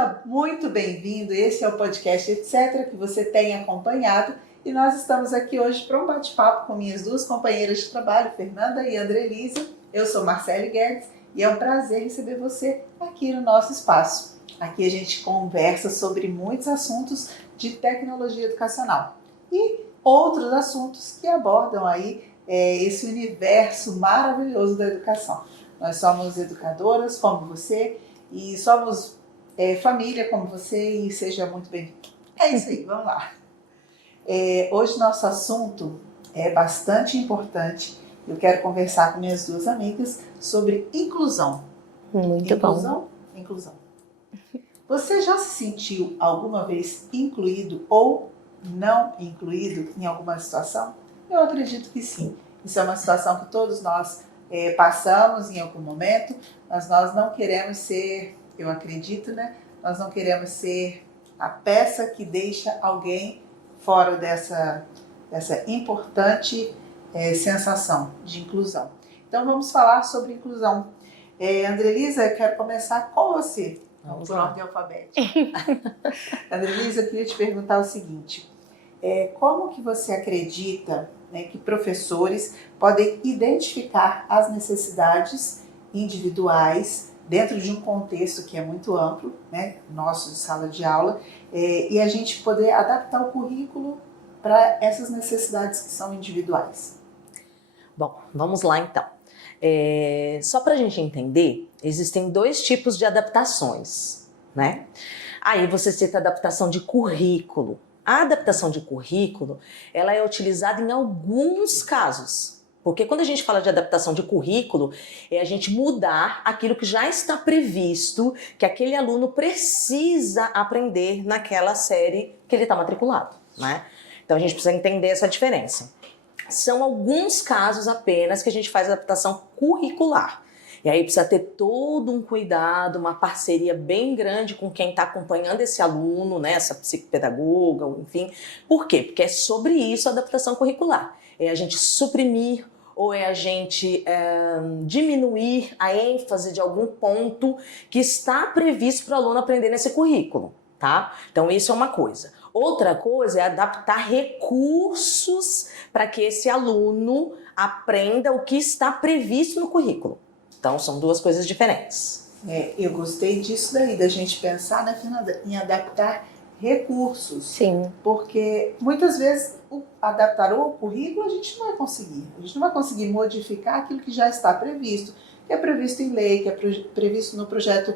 Seja muito bem-vindo. Esse é o podcast Etc. que você tem acompanhado e nós estamos aqui hoje para um bate-papo com minhas duas companheiras de trabalho, Fernanda e Andrelisa. Eu sou Marcele Guedes e é um prazer receber você aqui no nosso espaço. Aqui a gente conversa sobre muitos assuntos de tecnologia educacional e outros assuntos que abordam aí esse universo maravilhoso da educação. Nós somos educadoras como você e somos família como você e seja muito bem-vindo. É isso aí, vamos lá. Hoje nosso assunto é bastante importante. Eu quero conversar com minhas duas amigas sobre inclusão. Muito bom. Inclusão. Você já se sentiu alguma vez incluído ou não incluído em alguma situação? Eu acredito que sim. Isso é uma situação que todos nós passamos em algum momento, mas nós não queremos ser, eu acredito, né? Nós não queremos ser a peça que deixa alguém fora dessa importante sensação de inclusão. Então vamos falar sobre inclusão. Andrelisa, eu quero começar com você. Vamos por lá. ordem alfabética. Andrelisa, eu queria te perguntar o seguinte. Como que você acredita, né, que professores podem identificar as necessidades individuais dentro de um contexto que é muito amplo, né, nosso de sala de aula, e a gente poder adaptar o currículo para essas necessidades que são individuais? Bom, vamos lá então. Só para a gente entender, existem dois tipos de adaptações, né? Aí você cita a adaptação de currículo. A adaptação de currículo, ela é utilizada em alguns casos. Porque quando a gente fala de adaptação de currículo, é a gente mudar aquilo que já está previsto, que aquele aluno precisa aprender naquela série que ele está matriculado, né? Então a gente precisa entender essa diferença. São alguns casos apenas que a gente faz adaptação curricular. E aí precisa ter todo um cuidado, uma parceria bem grande com quem está acompanhando esse aluno, né, essa psicopedagoga, enfim. Por quê? Porque é sobre isso a adaptação curricular. É a gente suprimir ou é a gente diminuir a ênfase de algum ponto que está previsto para o aluno aprender nesse currículo, tá? Então isso é uma coisa. Outra coisa é adaptar recursos para que esse aluno aprenda o que está previsto no currículo. Então, são duas coisas diferentes. Eu gostei disso daí, da gente pensar, né, Fernanda, em adaptar recursos. Sim. Porque muitas vezes adaptar o currículo a gente não vai conseguir. A gente não vai conseguir modificar aquilo que já está previsto, que é previsto em lei, que é previsto no projeto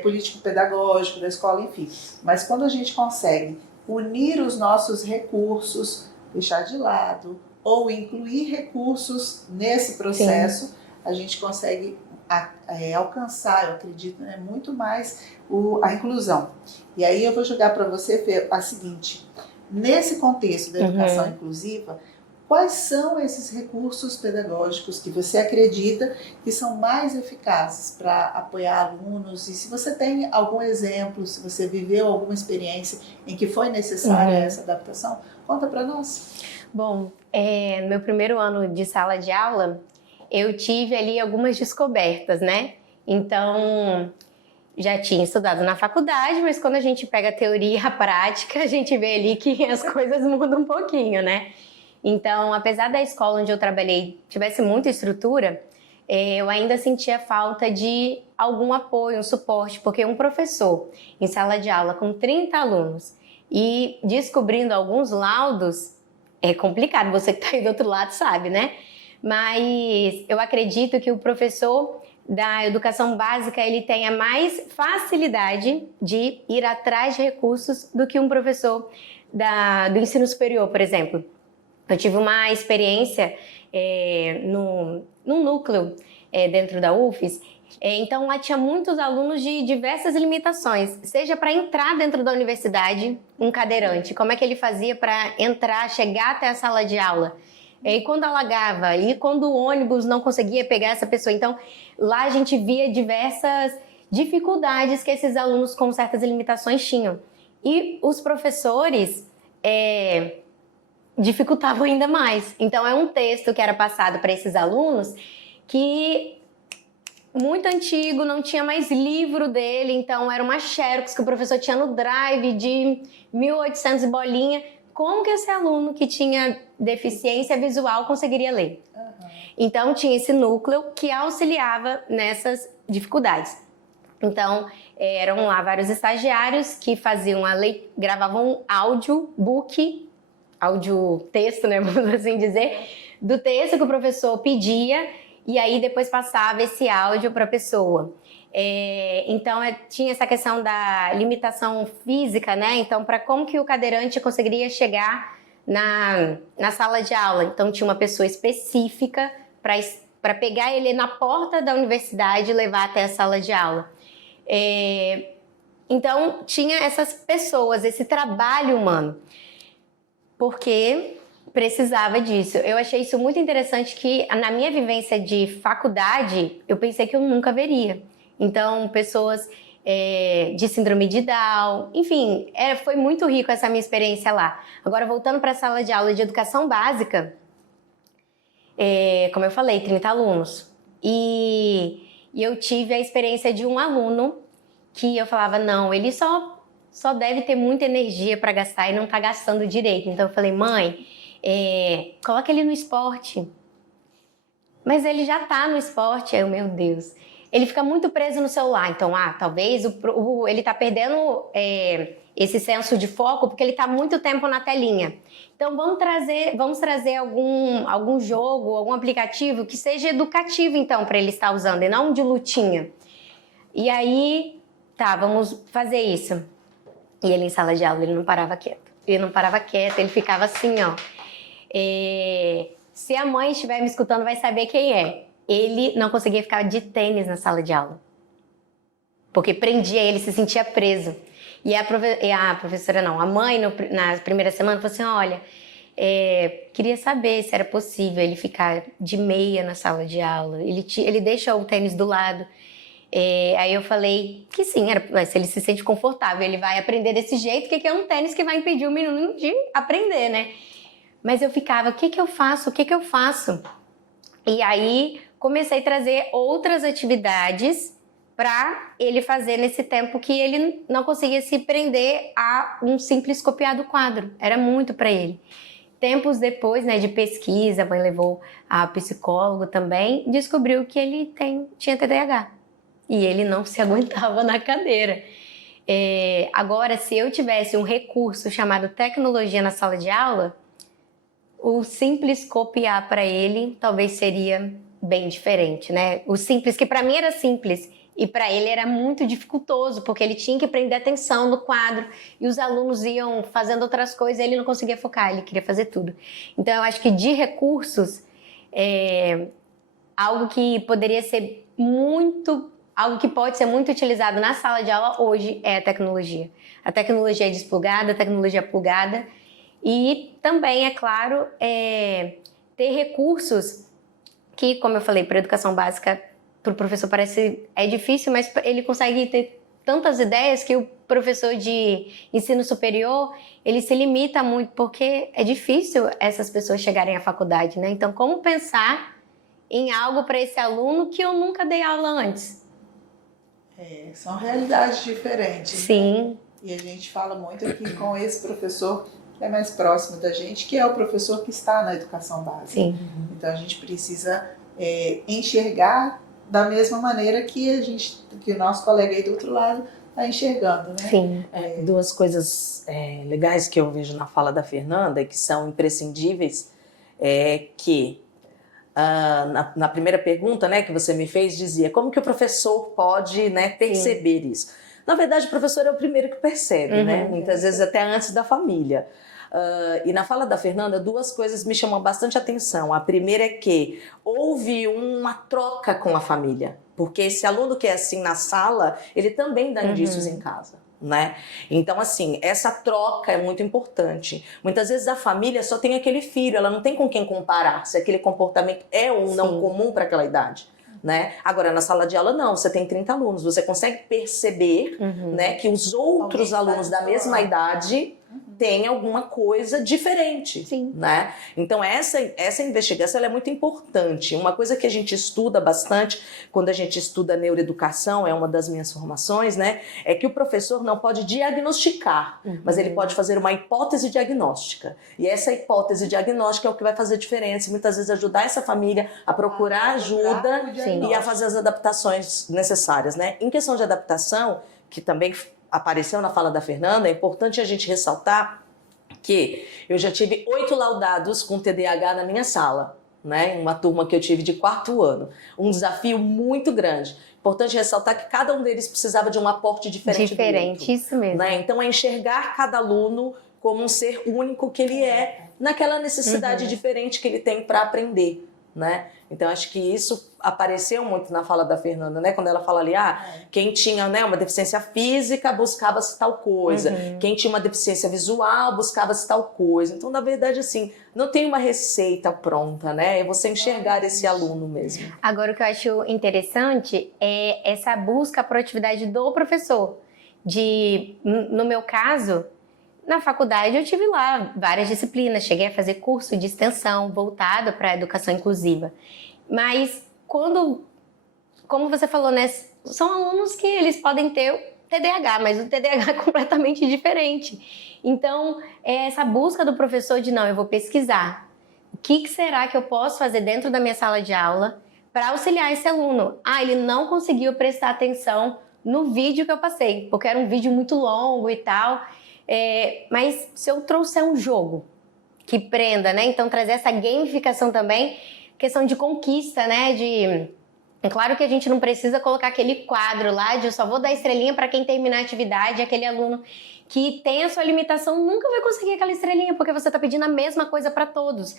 político-pedagógico da escola, enfim. Mas quando a gente consegue unir os nossos recursos, deixar de lado, ou incluir recursos nesse processo, sim, a gente consegue alcançar, eu acredito, né, muito mais a inclusão. E aí eu vou jogar para você, Fê, a seguinte: nesse contexto da educação inclusiva, quais são esses recursos pedagógicos que você acredita que são mais eficazes para apoiar alunos? E se você tem algum exemplo, se você viveu alguma experiência em que foi necessária essa adaptação, conta para nós. Bom, no meu primeiro ano de sala de aula, eu tive ali algumas descobertas, né? Então, já tinha estudado na faculdade, mas quando a gente pega a teoria e a prática, a gente vê ali que as coisas mudam um pouquinho, né? Então, apesar da escola onde eu trabalhei tivesse muita estrutura, eu ainda sentia falta de algum apoio, um suporte, porque um professor em sala de aula com 30 alunos e descobrindo alguns laudos, é complicado, você que está aí do outro lado sabe, né? Mas eu acredito que o professor da educação básica, ele tenha mais facilidade de ir atrás de recursos do que um professor do ensino superior, por exemplo. Eu tive uma experiência num núcleo dentro da UFES, então lá tinha muitos alunos de diversas limitações, seja para entrar dentro da universidade, um cadeirante, como é que ele fazia para entrar, chegar até a sala de aula? E quando alagava, e quando o ônibus não conseguia pegar essa pessoa. Então, lá a gente via diversas dificuldades que esses alunos com certas limitações tinham. E os professores dificultavam ainda mais. Então, é um texto que era passado para esses alunos que muito antigo, não tinha mais livro dele, então era uma Xerox que o professor tinha no Drive de 1800 e bolinha. Como que esse aluno que tinha deficiência visual conseguiria ler? Então tinha esse núcleo que auxiliava nessas dificuldades. Então eram lá vários estagiários que faziam gravavam um audiobook, audio-texto, né, vamos assim dizer, do texto que o professor pedia, e aí depois passava esse áudio para a pessoa. Então tinha essa questão da limitação física, né? Então, para como que o cadeirante conseguiria chegar na sala de aula? Então tinha uma pessoa específica para pegar ele na porta da universidade e levar até a sala de aula. Então tinha essas pessoas, esse trabalho humano, porque precisava disso. Eu achei isso muito interessante, que na minha vivência de faculdade, eu pensei que eu nunca veria. Então, pessoas de síndrome de Down, enfim, foi muito rico essa minha experiência lá. Agora, voltando para a sala de aula de educação básica, como eu falei, 30 alunos. E eu tive a experiência de um aluno que eu falava, não, ele só deve ter muita energia para gastar e não está gastando direito. Então, eu falei, mãe, coloca ele no esporte. Mas ele já está no esporte. Aí eu, meu Deus, ele fica muito preso no celular. Então, talvez ele está perdendo esse senso de foco porque ele está muito tempo na telinha. Então, vamos trazer algum jogo, algum aplicativo que seja educativo, então, para ele estar usando, e não de lutinha. E aí, vamos fazer isso. E ele em sala de aula, ele não parava quieto. Ele ficava assim, ó. Se a mãe estiver me escutando, vai saber quem é. Ele não conseguia ficar de tênis na sala de aula, porque prendia ele, se sentia preso. E a professora não, a mãe na primeira semana falou assim, olha, queria saber se era possível ele ficar de meia na sala de aula. Ele deixa o tênis do lado. Aí eu falei que sim, se ele se sente confortável, ele vai aprender desse jeito, que é um tênis que vai impedir o menino de aprender, né? Mas eu ficava, o que eu faço? E aí comecei a trazer outras atividades para ele fazer nesse tempo que ele não conseguia se prender a um simples copiar do quadro. Era muito para ele. Tempos depois, né, de pesquisa, a mãe levou a psicólogo também, descobriu que ele tinha TDAH. E ele não se aguentava na cadeira. Agora, se eu tivesse um recurso chamado tecnologia na sala de aula, o simples copiar para ele talvez seria bem diferente, né? O simples, que para mim era simples, e para ele era muito dificultoso, porque ele tinha que prender atenção no quadro, e os alunos iam fazendo outras coisas, e ele não conseguia focar, ele queria fazer tudo. Então, eu acho que de recursos, algo que poderia ser algo que pode ser muito utilizado na sala de aula hoje é a tecnologia. A tecnologia é desplugada, a tecnologia é plugada, e também, é claro, ter recursos que, como eu falei, para a educação básica, para o professor parece difícil, mas ele consegue ter tantas ideias que o professor de ensino superior, ele se limita muito, porque é difícil essas pessoas chegarem à faculdade, né? Então, como pensar em algo para esse aluno que eu nunca dei aula antes? São realidades diferentes. Sim. Né? E a gente fala muito aqui com esse professor que é mais próximo da gente, que é o professor que está na educação básica. Sim. Então a gente precisa enxergar da mesma maneira que o nosso colega aí do outro lado está enxergando, né? Sim. Duas coisas legais que eu vejo na fala da Fernanda e que são imprescindíveis que na primeira pergunta, né, que você me fez, dizia como que o professor pode, né, perceber Sim. isso. Na verdade, o professor é o primeiro que percebe, né? Muitas vezes até antes da família. E na fala da Fernanda, duas coisas me chamam bastante atenção. A primeira é que houve uma troca com a família, porque esse aluno que é assim na sala, ele também dá indícios em casa, né? Então, assim, essa troca é muito importante. Muitas vezes a família só tem aquele filho, ela não tem com quem comparar se aquele comportamento é ou não comum para aquela idade. Né? Agora, na sala de aula, não, você tem 30 alunos, você consegue perceber né, que os outros alunos da mesma idade tem alguma coisa diferente, Sim. né? Então essa investigação ela é muito importante. Uma coisa que a gente estuda bastante quando a gente estuda neuroeducação, é uma das minhas formações, né? É que o professor não pode diagnosticar, mas ele pode fazer uma hipótese diagnóstica. E essa hipótese diagnóstica é o que vai fazer diferença e muitas vezes ajudar essa família a procurar ajuda e a fazer as adaptações necessárias, né? Em questão de adaptação, que também apareceu na fala da Fernanda, é importante a gente ressaltar que eu já tive 8 laudados com TDAH na minha sala, né? Uma turma que eu tive de 4º ano. Um desafio muito grande. Importante ressaltar que cada um deles precisava de um aporte diferente do outro, isso mesmo. né? Então é enxergar cada aluno como um ser único que ele é, naquela necessidade diferente que ele tem para aprender, né? Então acho que isso apareceu muito na fala da Fernanda, né? Quando ela fala ali, quem tinha, né, uma deficiência física buscava-se tal coisa, quem tinha uma deficiência visual buscava-se tal coisa. Então, na verdade, assim, não tem uma receita pronta, né? É você enxergar esse aluno mesmo. Agora, o que eu acho interessante é essa busca, a proatividade do professor. No meu caso, na faculdade eu tive lá várias disciplinas, cheguei a fazer curso de extensão voltado para a educação inclusiva. Mas como você falou, né, são alunos que eles podem ter TDAH, mas o TDAH é completamente diferente. Então, é essa busca do professor de, não, eu vou pesquisar. O que será que eu posso fazer dentro da minha sala de aula para auxiliar esse aluno? Ele não conseguiu prestar atenção no vídeo que eu passei, porque era um vídeo muito longo e tal. Mas se eu trouxer um jogo que prenda, né? Então trazer essa gamificação também, questão de conquista, né? É claro que a gente não precisa colocar aquele quadro lá de eu só vou dar estrelinha para quem terminar a atividade, aquele aluno que tem a sua limitação nunca vai conseguir aquela estrelinha, porque você está pedindo a mesma coisa para todos.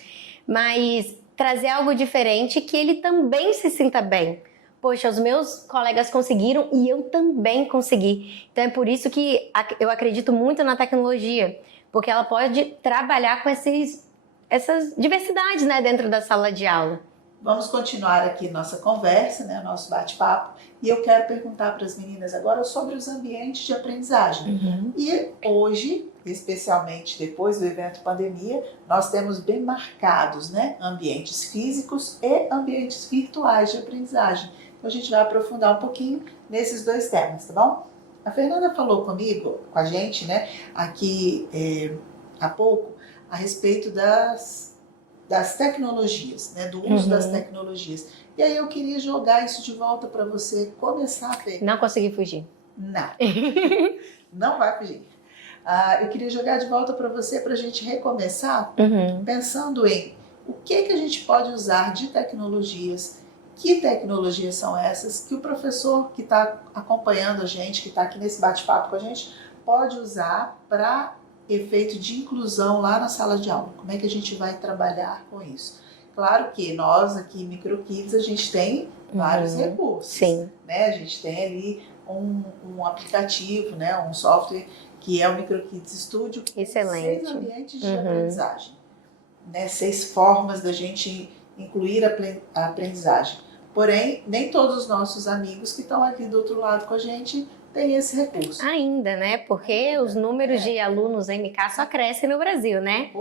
Mas trazer algo diferente que ele também se sinta bem. Poxa, os meus colegas conseguiram e eu também consegui. Então é por isso que eu acredito muito na tecnologia, porque ela pode trabalhar com essas diversidades, né, dentro da sala de aula. Vamos continuar aqui nossa conversa, né, nosso bate-papo, e eu quero perguntar para as meninas agora sobre os ambientes de aprendizagem. E hoje, especialmente depois do evento pandemia, nós temos bem marcados, né, ambientes físicos e ambientes virtuais de aprendizagem. Então a gente vai aprofundar um pouquinho nesses dois temas, tá bom? A Fernanda falou comigo, com a gente, né, aqui há pouco, a respeito das tecnologias, né, do uso das tecnologias. E aí eu queria jogar isso de volta para você começar a ver. Não consegui fugir. Não, não vai fugir. Eu queria jogar de volta para você para a gente recomeçar pensando em o que a gente pode usar de tecnologias, que tecnologias são essas que o professor que está acompanhando a gente, que está aqui nesse bate-papo com a gente, pode usar para efeito de inclusão lá na sala de aula. Como é que a gente vai trabalhar com isso? Claro que nós aqui, MicroKids, a gente tem vários recursos. Sim. Né? A gente tem ali um aplicativo, né? Um software que é o MicroKids Studio, que Excelente. tem 6 ambientes de aprendizagem. Né? 6 formas da gente incluir a aprendizagem. Porém, nem todos os nossos amigos que estão aqui do outro lado com a gente tem esse recurso. Ainda, né? Porque os números de alunos MK só crescem no Brasil, né?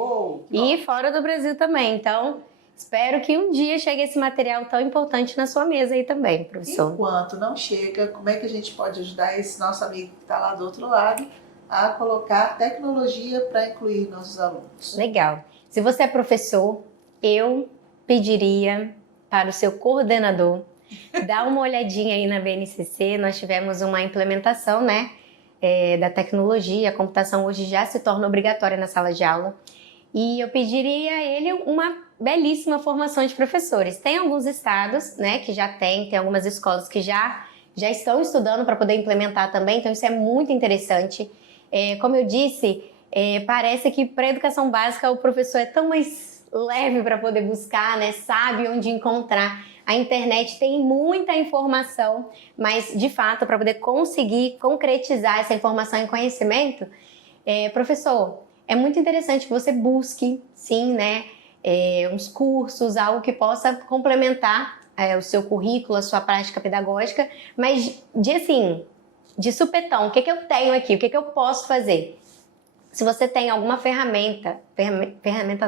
E fora do Brasil também. Então, espero que um dia chegue esse material tão importante na sua mesa aí também, professor. Enquanto não chega, como é que a gente pode ajudar esse nosso amigo que está lá do outro lado a colocar tecnologia para incluir nossos alunos? Legal. Se você é professor, eu pediria para o seu coordenador dá uma olhadinha aí na BNCC, nós tivemos uma implementação, né, da tecnologia, a computação hoje já se torna obrigatória na sala de aula, e eu pediria a ele uma belíssima formação de professores. Tem alguns estados, né, que já tem algumas escolas que já estão estudando para poder implementar também, então isso é muito interessante. Como eu disse, parece que para a educação básica o professor é tão mais leve para poder buscar, né, sabe onde encontrar. A internet tem muita informação, mas, de fato, para poder conseguir concretizar essa informação em conhecimento, professor, é muito interessante que você busque, sim, né, uns cursos, algo que possa complementar o seu currículo, a sua prática pedagógica, mas de supetão, o que eu tenho aqui, o que eu posso fazer? Se você tem alguma ferramenta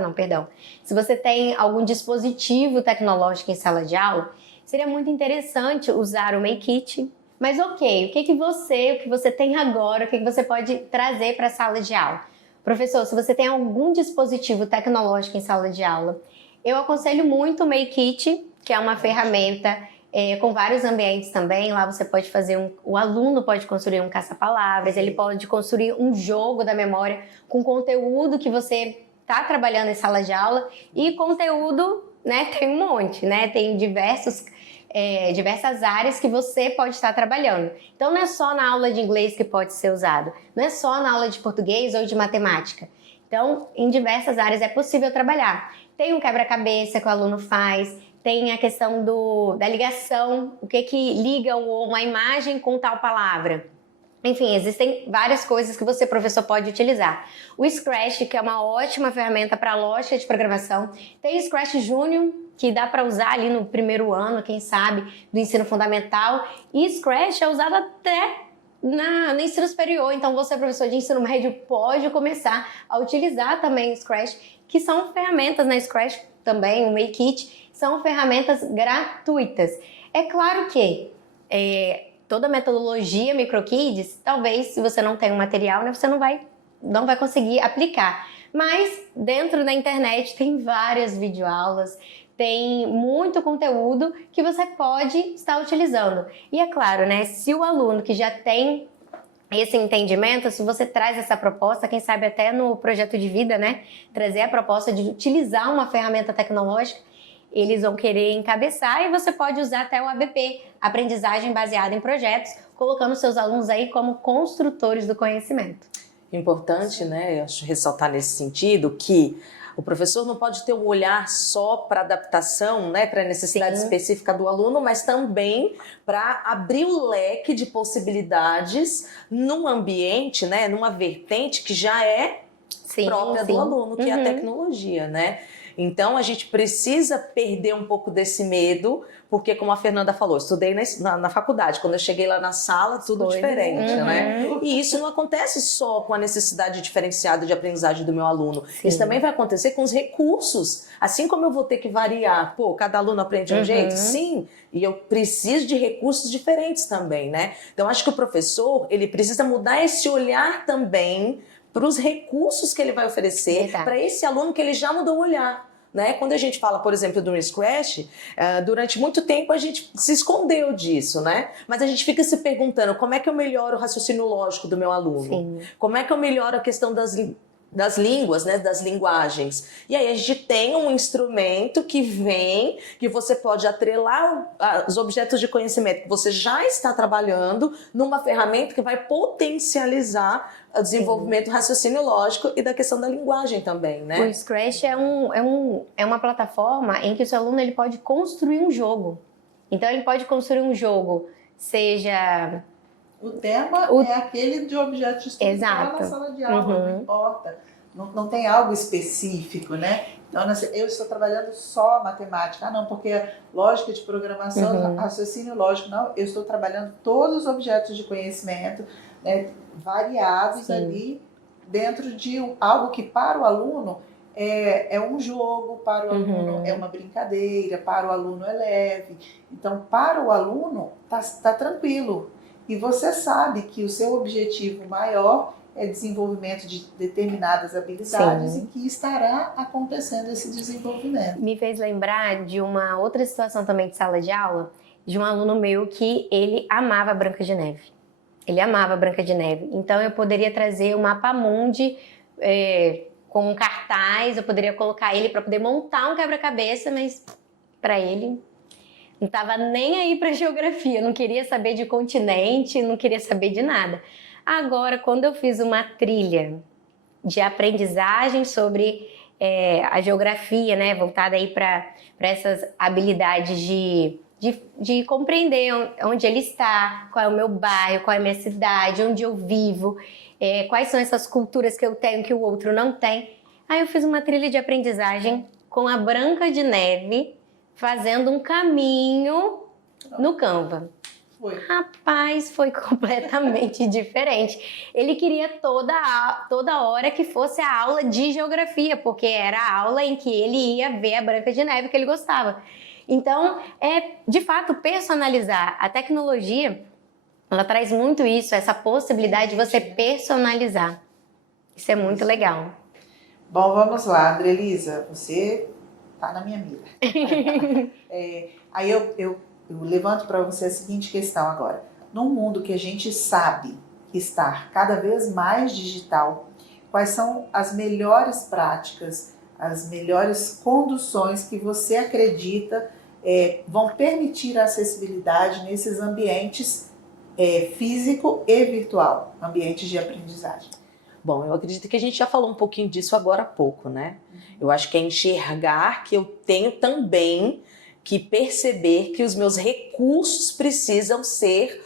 não, perdão. Se você tem algum dispositivo tecnológico em sala de aula, seria muito interessante usar o Make-It. Mas ok, o que você tem agora, o que você pode trazer para a sala de aula? Professor, se você tem algum dispositivo tecnológico em sala de aula, eu aconselho muito o Make-It, que é uma ferramenta com vários ambientes também. Lá você pode fazer o aluno pode construir um caça-palavras, ele pode construir um jogo da memória com conteúdo que você está trabalhando em sala de aula. E conteúdo, né, tem um monte, né? Tem diversas áreas que você pode estar trabalhando. Então não é só na aula de inglês que pode ser usado, não é só na aula de português ou de matemática. Então, em diversas áreas é possível trabalhar. Tem um quebra-cabeça que o aluno faz, tem a questão da ligação, o que liga uma imagem com tal palavra. Enfim, existem várias coisas que você, professor, pode utilizar. O Scratch, que é uma ótima ferramenta para lógica de programação. Tem o Scratch Júnior, que dá para usar ali no primeiro ano, quem sabe, do ensino fundamental. E Scratch é usado até no ensino superior. Então, você, professor de ensino médio, pode começar a utilizar também o Scratch, que são ferramentas, né? Scratch também, o Make-It, são ferramentas gratuitas. É claro que toda a metodologia MicroKids, talvez, se você não tem um material, né, você não vai conseguir aplicar. Mas dentro da internet tem várias videoaulas, tem muito conteúdo que você pode estar utilizando. E é claro, né, se o aluno que já tem esse entendimento, se você traz essa proposta, quem sabe até no projeto de vida, né, trazer a proposta de utilizar uma ferramenta tecnológica, eles vão querer encabeçar e você pode usar até o ABP, Aprendizagem Baseada em Projetos, colocando seus alunos aí como construtores do conhecimento. Importante, né, eu acho ressaltar nesse sentido que o professor não pode ter um olhar só para adaptação, né, para a necessidade específica do aluno, mas também para abrir o leque de possibilidades num ambiente, né, numa vertente que já é própria do aluno, que é a tecnologia, né? Então, a gente precisa perder um pouco desse medo, porque, como a Fernanda falou, estudei na faculdade. Quando eu cheguei lá na sala, tudo diferente, né? E isso não acontece só com a necessidade diferenciada de aprendizagem do meu aluno. Isso também vai acontecer com os recursos. Assim como eu vou ter que variar, cada aluno aprende de um jeito? Sim, e eu preciso de recursos diferentes também, né? Então, acho que o professor, ele precisa mudar esse olhar também para os recursos que ele vai oferecer para esse aluno que ele já mudou o olhar. Né? Quando a gente fala, por exemplo, do Scratch, durante muito tempo a gente se escondeu disso, né? Mas a gente fica se perguntando como é que eu melhoro o raciocínio lógico do meu aluno? Como é que eu melhoro a questão das línguas, né, das linguagens. E aí a gente tem um instrumento que você pode atrelar os objetos de conhecimento que você já está trabalhando numa ferramenta que vai potencializar o desenvolvimento do raciocínio lógico e da questão da linguagem também, né? O Scratch é uma plataforma em que o seu aluno ele pode construir um jogo. Então ele pode construir um jogo, seja... O tema é aquele de objeto de estudo lá na sala de aula, não importa. Não tem algo específico, né? Então, eu estou trabalhando só matemática. Não, porque lógica de programação, raciocínio lógico, não. Eu estou trabalhando todos os objetos de conhecimento, né, variados ali dentro de algo que para o aluno é um jogo, para o aluno é uma brincadeira, para o aluno é leve. Então, para o aluno, tá tranquilo. E você sabe que o seu objetivo maior é desenvolvimento de determinadas habilidades e que estará acontecendo esse desenvolvimento. Me fez lembrar de uma outra situação também de sala de aula, de um aluno meu que ele amava Branca de Neve. Ele amava Branca de Neve. Então eu poderia trazer o mapa mundi com um cartaz, eu poderia colocar ele para poder montar um quebra-cabeça, mas para ele... não estava nem aí para geografia, não queria saber de continente, não queria saber de nada. Agora, quando eu fiz uma trilha de aprendizagem sobre a geografia, né, voltada aí para essas habilidades de compreender onde ele está, qual é o meu bairro, qual é a minha cidade, onde eu vivo, quais são essas culturas que eu tenho que o outro não tem. Aí eu fiz uma trilha de aprendizagem com a Branca de Neve, fazendo um caminho no Canva. foi? Rapaz, foi completamente diferente. Ele queria toda hora que fosse a aula de geografia, porque era a aula em que ele ia ver a Branca de Neve que ele gostava. Então, de fato personalizar. A tecnologia, ela traz muito isso, essa possibilidade de você personalizar. Isso é muito legal. Bom, vamos lá, Andrelisa, você tá na minha mira. Aí eu levanto para você a seguinte questão agora. Num mundo que a gente sabe que está cada vez mais digital, quais são as melhores práticas, as melhores conduções que você acredita vão permitir a acessibilidade nesses ambientes físico e virtual, ambientes de aprendizagem? Bom, eu acredito que a gente já falou um pouquinho disso agora há pouco, né? Eu acho que é enxergar que eu tenho também que perceber que os meus recursos precisam ser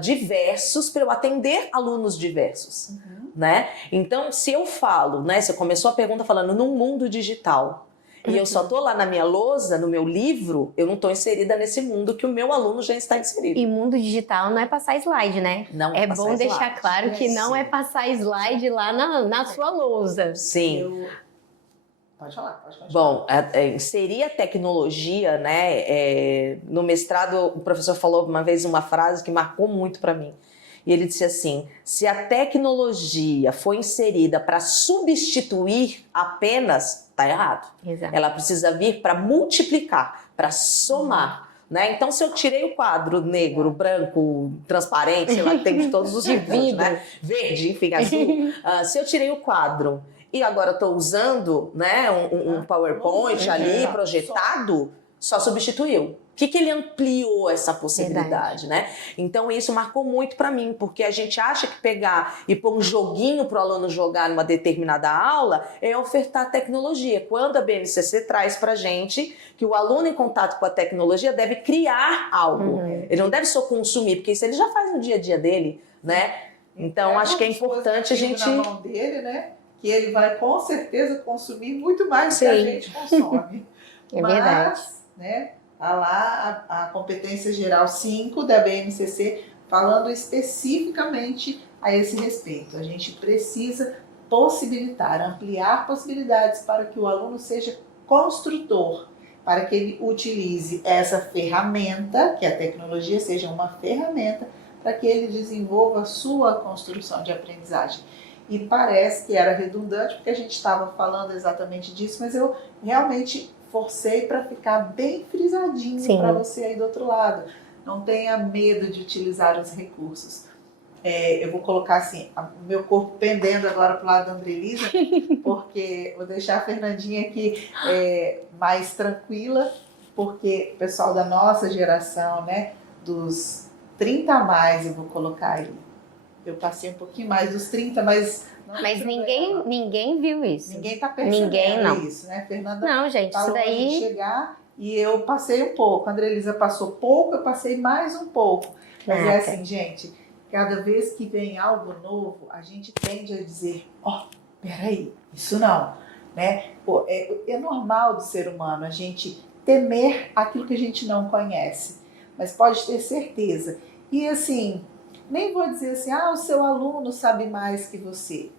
diversos para eu atender alunos diversos, né? Então, se eu falo, né? Você começou a pergunta falando num mundo digital, e eu só tô lá na minha lousa, no meu livro, eu não tô inserida nesse mundo que o meu aluno já está inserido. E mundo digital não é passar slide, né? Não é passar bom slide. deixar claro que não é passar slide lá na sua lousa. Sim. Pode falar, pode continuar. Bom, inserir a tecnologia, né? No mestrado, o professor falou uma vez uma frase que marcou muito para mim. E ele disse assim: se a tecnologia for inserida para substituir apenas, tá errado. Exato. Ela precisa vir para multiplicar, para somar. Né? Então, se eu tirei o quadro negro, branco, transparente, sei lá, tem de todos os tipos, né? Verde, enfim, azul. Se eu tirei o quadro e agora estou usando, né, um PowerPoint ali projetado, só substituiu. O que ele ampliou essa possibilidade, né? Então isso marcou muito para mim, porque a gente acha que pegar e pôr um joguinho para o aluno jogar numa determinada aula é ofertar tecnologia, quando a BNCC traz para gente que o aluno em contato com a tecnologia deve criar algo. Ele não deve só consumir, porque isso ele já faz no dia a dia dele, né? Então acho que é importante a gente... na mão dele, né? Que ele vai com certeza consumir muito mais do que a gente consome. É verdade. Né? Há lá a competência geral 5 da BNCC falando especificamente a esse respeito. A gente precisa possibilitar, ampliar possibilidades para que o aluno seja construtor, para que ele utilize essa ferramenta, que a tecnologia seja uma ferramenta, para que ele desenvolva a sua construção de aprendizagem. E parece que era redundante, porque a gente estava falando exatamente disso, mas eu realmente forcei para ficar bem frisadinho para você aí do outro lado. Não tenha medo de utilizar os recursos. Eu vou colocar assim, o meu corpo pendendo agora para o lado da Andrelisa, porque vou deixar a Fernandinha aqui mais tranquila, porque o pessoal da nossa geração, né, dos 30 a mais, eu vou colocar aí. Eu passei um pouquinho mais dos 30, mas ninguém viu isso. Ninguém tá percebendo isso, né? Fernanda não, gente, isso daí... de chegar e eu passei um pouco. A Andrelisa passou pouco, eu passei mais um pouco. Mas é assim, gente, cada vez que vem algo novo, a gente tende a dizer, peraí, isso não, né? Pô, é normal do ser humano a gente temer aquilo que a gente não conhece, mas pode ter certeza. E assim, nem vou dizer assim, o seu aluno sabe mais que você.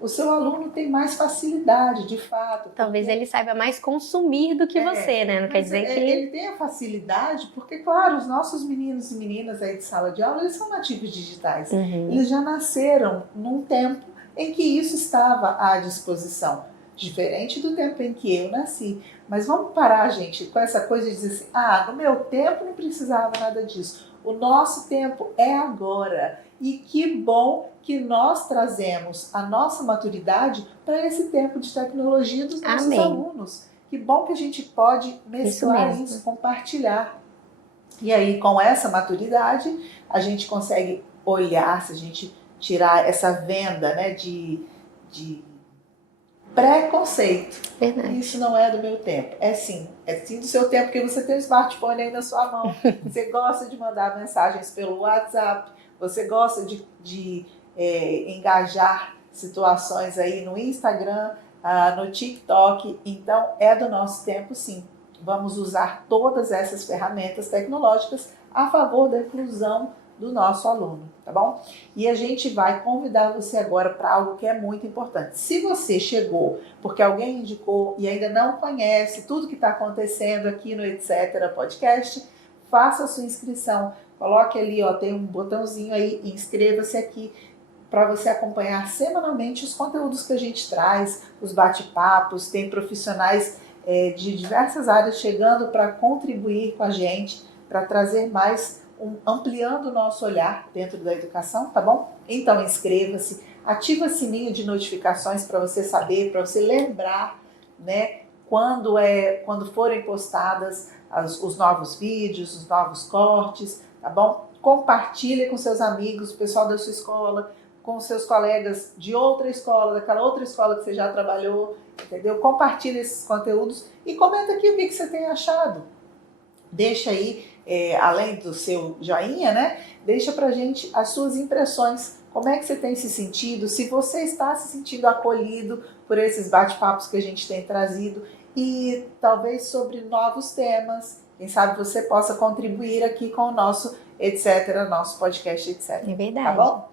O seu aluno tem mais facilidade, de fato. Talvez ele saiba mais consumir do que você, né? Não quer dizer que... Ele tem a facilidade, porque, claro, os nossos meninos e meninas aí de sala de aula, eles são nativos digitais. Eles já nasceram num tempo em que isso estava à disposição. Diferente do tempo em que eu nasci. Mas vamos parar, gente, com essa coisa de dizer assim, no meu tempo não precisava nada disso. O nosso tempo é agora. E que bom que nós trazemos a nossa maturidade para esse tempo de tecnologia dos nossos alunos. Que bom que a gente pode mesclar isso, compartilhar. E aí, com essa maturidade, a gente consegue olhar, se a gente tirar essa venda, né, de preconceito. Verdade. Isso não é do meu tempo. É sim do seu tempo, porque você tem o smartphone aí na sua mão. Você gosta de mandar mensagens pelo WhatsApp, você gosta de engajar situações aí no Instagram, no TikTok. Então, é do nosso tempo, sim. Vamos usar todas essas ferramentas tecnológicas a favor da inclusão do nosso aluno, tá bom? E a gente vai convidar você agora para algo que é muito importante. Se você chegou porque alguém indicou e ainda não conhece tudo que está acontecendo aqui no Etc. Podcast, faça a sua inscrição. Coloque ali, ó, tem um botãozinho aí, inscreva-se aqui para você acompanhar semanalmente os conteúdos que a gente traz, os bate-papos, tem profissionais de diversas áreas chegando para contribuir com a gente, para trazer mais, ampliando o nosso olhar dentro da educação, tá bom? Então inscreva-se, ativa o sininho de notificações para você saber, para você lembrar, né, quando forem postadas os novos vídeos, os novos cortes, tá bom? Compartilhe com seus amigos, o pessoal da sua escola, com seus colegas de outra escola, daquela outra escola que você já trabalhou, entendeu? Compartilhe esses conteúdos e comenta aqui o que você tem achado. Deixa aí, além do seu joinha, né? Deixa pra gente as suas impressões. Como é que você tem se sentido? Se você está se sentindo acolhido por esses bate-papos que a gente tem trazido e talvez sobre novos temas. Quem sabe você possa contribuir aqui com o nosso etc., nosso podcast, etc. É verdade. Tá bom?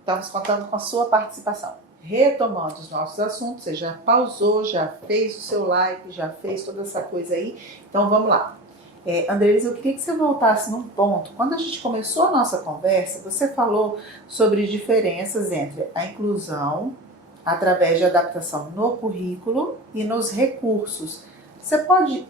Estamos contando com a sua participação. Retomando os nossos assuntos, você já pausou, já fez o seu like, já fez toda essa coisa aí. Então vamos lá. Andrelisa, eu queria que você voltasse num ponto. Quando a gente começou a nossa conversa, você falou sobre diferenças entre a inclusão através de adaptação no currículo e nos recursos. Você pode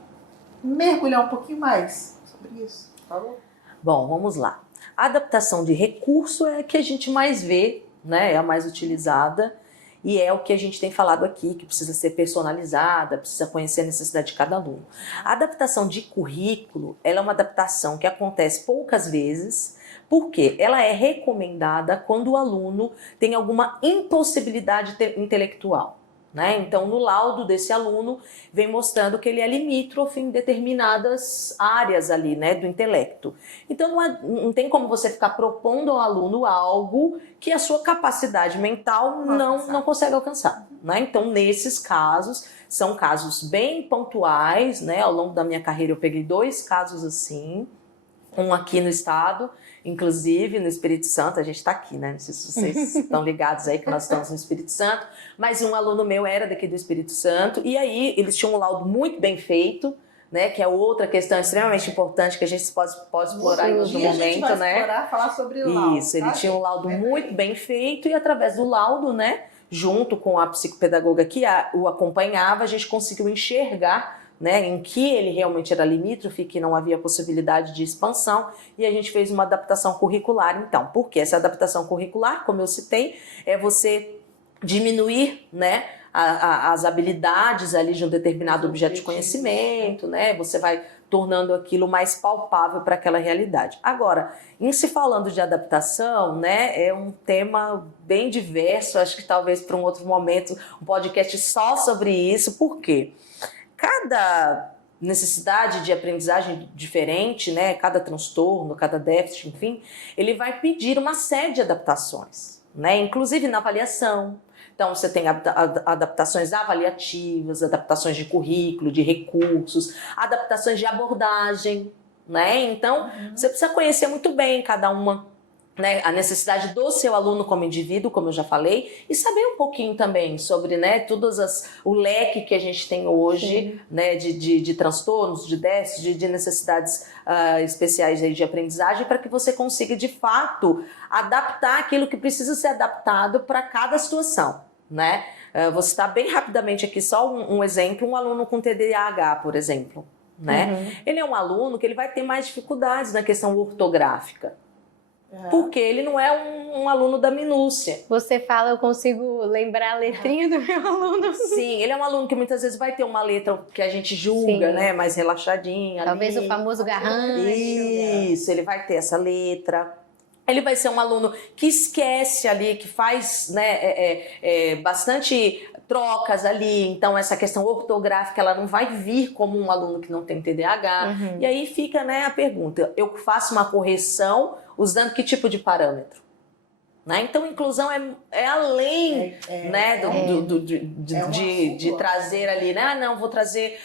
mergulhar um pouquinho mais sobre isso, por favor? Bom, vamos lá. A adaptação de recurso é a que a gente mais vê, né? É a mais utilizada e é o que a gente tem falado aqui, que precisa ser personalizada, precisa conhecer a necessidade de cada aluno. A adaptação de currículo, ela é uma adaptação que acontece poucas vezes, porque ela é recomendada quando o aluno tem alguma impossibilidade intelectual. Né? Então, no laudo desse aluno, vem mostrando que ele é limítrofe em determinadas áreas ali, né, do intelecto. Então, não tem como você ficar propondo ao aluno algo que a sua capacidade mental não consegue alcançar. Né? Então, nesses casos, são casos bem pontuais. Né? Ao longo da minha carreira, eu peguei 2 casos assim, um aqui no estado, inclusive no Espírito Santo, a gente está aqui, né? Não sei se vocês estão ligados aí que nós estamos no Espírito Santo, mas um aluno meu era daqui do Espírito Santo, e aí eles tinham um laudo muito bem feito, né? Que é outra questão extremamente importante que a gente pode explorar em outro momento, a gente vai né? explorar, falar sobre o laudo. Isso, ele tinha um laudo muito bem feito, e através do laudo, né? Junto com a psicopedagoga que o acompanhava, a gente conseguiu enxergar, né, em que ele realmente era limítrofe, que não havia possibilidade de expansão, e a gente fez uma adaptação curricular, então. Porque essa adaptação curricular, como eu citei, é você diminuir, né, as habilidades ali de um determinado objeto de conhecimento, né, você vai tornando aquilo mais palpável para aquela realidade. Agora, em se falando de adaptação, né, é um tema bem diverso, acho que talvez para um outro momento, um podcast só sobre isso. Por quê? Cada necessidade de aprendizagem diferente, né, cada transtorno, cada déficit, enfim, ele vai pedir uma série de adaptações, né, inclusive na avaliação. Então, você tem adaptações avaliativas, adaptações de currículo, de recursos, adaptações de abordagem, né? Então, você precisa conhecer muito bem cada uma, né, a necessidade do seu aluno como indivíduo, como eu já falei, e saber um pouquinho também sobre, né, o leque que a gente tem hoje, né, de transtornos, de déficits, de necessidades especiais aí de aprendizagem, para que você consiga, de fato, adaptar aquilo que precisa ser adaptado para cada situação. Né? Vou citar bem rapidamente aqui só um exemplo, um aluno com TDAH, por exemplo. Né? Ele é um aluno que ele vai ter mais dificuldades na questão ortográfica. Porque ele não é um aluno da minúcia. Você fala, eu consigo lembrar a letrinha do meu aluno. Sim, ele é um aluno que muitas vezes vai ter uma letra que a gente julga, né, mais relaxadinha. Talvez ali. O famoso garrancho. Isso, ele vai ter essa letra. Ele vai ser um aluno que esquece ali, que faz, né, bastante trocas ali. Então, essa questão ortográfica, ela não vai vir como um aluno que não tem TDAH. E aí fica, né, a pergunta, eu faço uma correção usando que tipo de parâmetro? Né? Então, inclusão é além né, de trazer ali, né? Ah, não, vou trazer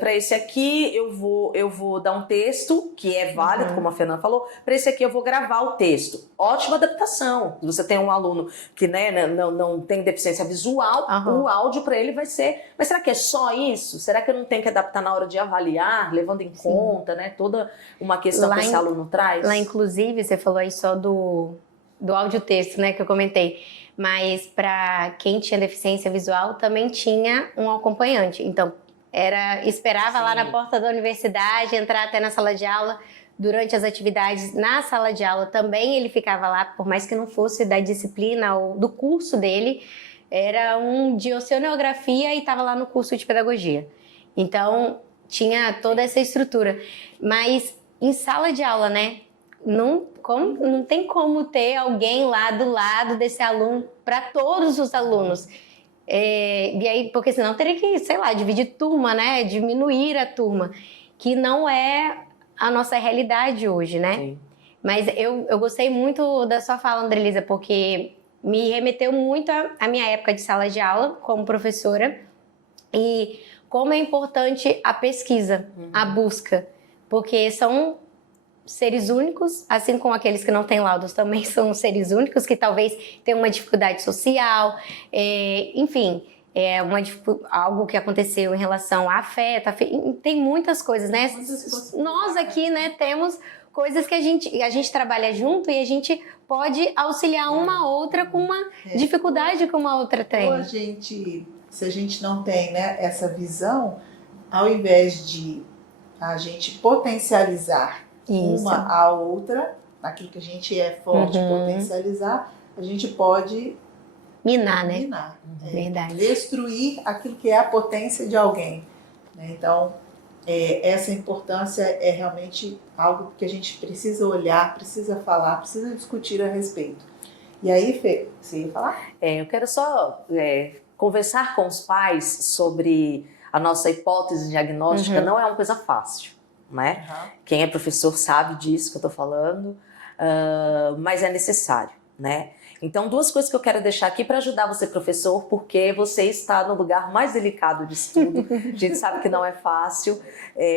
para esse aqui, eu vou dar um texto que é válido, como a Fernanda falou, para esse aqui eu vou gravar o texto. Ótima adaptação. Se você tem um aluno que né, não tem deficiência visual, o áudio para ele vai ser... Mas será que é só isso? Será que eu não tenho que adaptar na hora de avaliar, levando em conta né, toda uma questão que esse aluno traz? Lá, inclusive, você falou aí só do áudio-texto, né, que eu comentei. Mas para quem tinha deficiência visual, também tinha um acompanhante. Então, esperava lá na porta da universidade, entrar até na sala de aula. Durante as atividades na sala de aula também ele ficava lá, por mais que não fosse da disciplina ou do curso dele, era um de oceanografia e estava lá no curso de pedagogia. Então, tinha toda essa estrutura. Mas em sala de aula, né? Não tem como ter alguém lá do lado desse aluno para todos os alunos. E aí, porque senão teria que, sei lá, dividir turma, né? Diminuir a turma, que não é a nossa realidade hoje, né? Sim. Mas eu gostei muito da sua fala, Andrelisa, porque me remeteu muito à minha época de sala de aula como professora e como é importante a pesquisa, a busca, porque são seres únicos, assim como aqueles que não têm laudos também são seres únicos, que talvez tenham uma dificuldade social, enfim, algo que aconteceu em relação a afeto, tem muitas coisas, né? Nós aqui, né, temos coisas que a gente trabalha junto e a gente pode auxiliar uma outra com uma dificuldade que uma outra tem. Ou se a gente não tem né, essa visão, ao invés de a gente potencializar uma a outra, naquilo que a gente é forte, potencializar, a gente pode minar, né? Verdade. Destruir aquilo que é a potência de alguém. Né? Então, essa importância é realmente algo que a gente precisa olhar, precisa falar, precisa discutir a respeito. E aí, Fê, você ia falar? Eu quero só conversar com os pais sobre a nossa hipótese diagnóstica. Não é uma coisa fácil. Né? Quem é professor sabe disso que eu estou falando, mas é necessário, né? Então, duas coisas que eu quero deixar aqui para ajudar você, professor, porque você está no lugar mais delicado disso tudo. A gente sabe que não é fácil,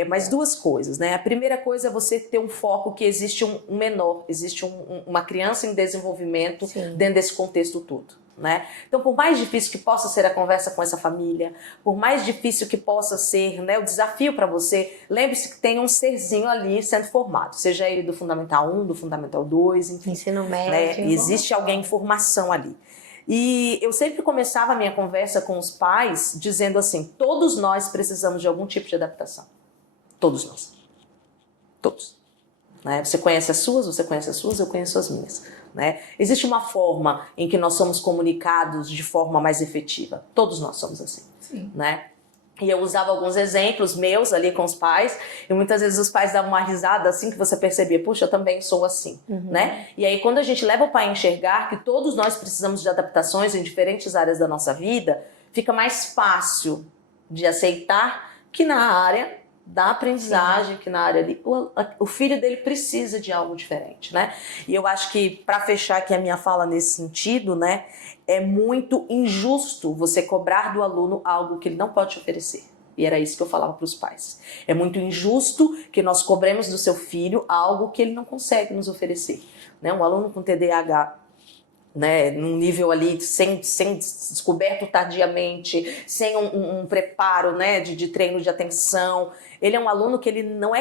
mas duas coisas, né? A primeira coisa é você ter um foco que existe um menor, existe uma criança em desenvolvimento dentro desse contexto todo. Né? Então, por mais difícil que possa ser a conversa com essa família, por mais difícil que possa ser né, o desafio para você, lembre-se que tem um serzinho ali sendo formado, seja ele do Fundamental 1, do Fundamental 2, enfim. Ensino médio. Né? Existe alguém em formação ali. E eu sempre começava a minha conversa com os pais dizendo assim, todos nós precisamos de algum tipo de adaptação. Todos nós. Todos. Né? Você conhece as suas, eu conheço as minhas. Né? Existe uma forma em que nós somos comunicados de forma mais efetiva. Todos nós somos assim. Sim. Né? E eu usava alguns exemplos meus ali com os pais, e muitas vezes os pais davam uma risada assim que você percebia, puxa, eu também sou assim. Né? E aí quando a gente leva o pai a enxergar que todos nós precisamos de adaptações em diferentes áreas da nossa vida, fica mais fácil de aceitar que na área da aprendizagem, que na área ali, o filho dele precisa de algo diferente, né? E eu acho que, para fechar aqui a minha fala nesse sentido, né, é muito injusto você cobrar do aluno algo que ele não pode te oferecer. E era isso que eu falava para os pais. É muito injusto que nós cobremos do seu filho algo que ele não consegue nos oferecer. Né? Um aluno com TDAH, né, num nível ali sem descoberto tardiamente, sem um preparo né, de treino de atenção. Ele é um aluno que ele não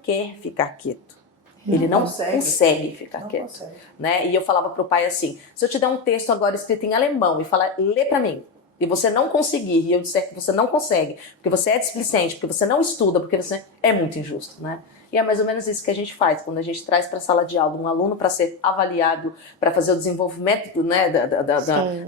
quer ficar quieto. Ele não consegue ficar quieto. Né? E eu falava pro pai assim, se eu te der um texto agora escrito em alemão e falar, lê pra mim, e você não conseguir, e eu disser que você não consegue, porque você é displicente, porque você não estuda, porque você é muito injusto, né? E é mais ou menos isso que a gente faz, quando a gente traz para a sala de aula um aluno para ser avaliado, para fazer o desenvolvimento né,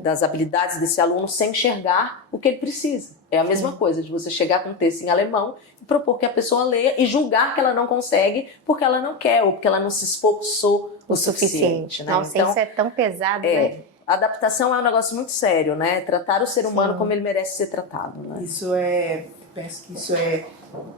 das habilidades desse aluno sem enxergar o que ele precisa. É a mesma coisa de você chegar com um texto em alemão e propor que a pessoa leia e julgar que ela não consegue porque ela não quer ou porque ela não se esforçou o suficiente. Né? Nossa, então, isso é tão pesado, né? Adaptação é um negócio muito sério, né? Tratar o ser humano como ele merece ser tratado. Né? Isso é penso que isso é